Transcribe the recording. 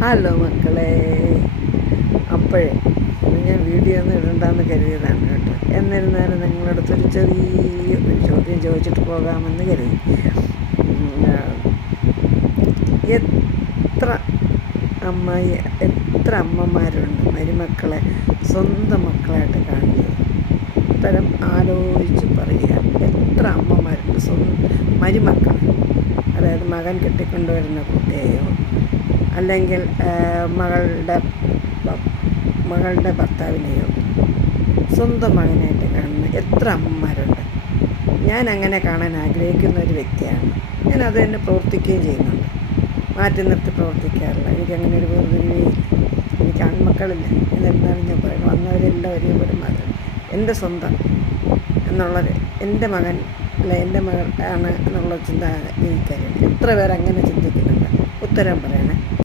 Hello മക്കളെ, അപ്പോഴേ ഞാൻ വീഡിയോ ഒന്നും ഇടണ്ടെന്ന് കരുതിയതാണ് കേട്ടോ. എന്നിരുന്നാലും നിങ്ങളുടെ അടുത്തൊരു ചെറിയൊരു ചോദ്യം ചോദിച്ചിട്ട് പോകാമെന്ന് കരുതി. എത്ര എത്ര അമ്മമാരുണ്ട് മരുമക്കളെ സ്വന്തം മക്കളായിട്ട് കാണുന്നത്? ഉത്തരം ആലോചിച്ച് പറയുക. എത്ര അമ്മമാരുണ്ട് മരുമക്കൾ, അതായത് മകൻ കെട്ടിക്കൊണ്ടുവരുന്ന കുട്ടിയെയോ അല്ലെങ്കിൽ മകളുടെ ഭർത്താവിനെയോ സ്വന്തം മകനായിട്ട് കാണുന്ന എത്ര അമ്മമാരുണ്ട്? ഞാൻ അങ്ങനെ കാണാൻ ആഗ്രഹിക്കുന്ന ഒരു വ്യക്തിയാണ്. ഞാൻ അത് തന്നെ പ്രവർത്തിക്കുകയും ചെയ്യുന്നുണ്ട്. മാറ്റി നിർത്തി പ്രവർത്തിക്കാറില്ല. എനിക്കങ്ങനെ ഒരു വേർതിരിവേയില്ല. എനിക്ക് ആൺമക്കളില്ല. എന്നിരുന്നാലും ഞാൻ പറയുന്നത് വന്നവരെല്ലാം ഒരേപോലെ മകൻ, എൻ്റെ സ്വന്തം എന്നുള്ളത്, എൻ്റെ മകൻ അല്ല എൻ്റെ മകൾ ആണ് എന്നുള്ള ചിന്ത എനിക്കറിയാം. എത്ര പേരങ്ങനെ ചിന്തിക്കുന്നുണ്ട്? ഉത്തരം പറയണേ.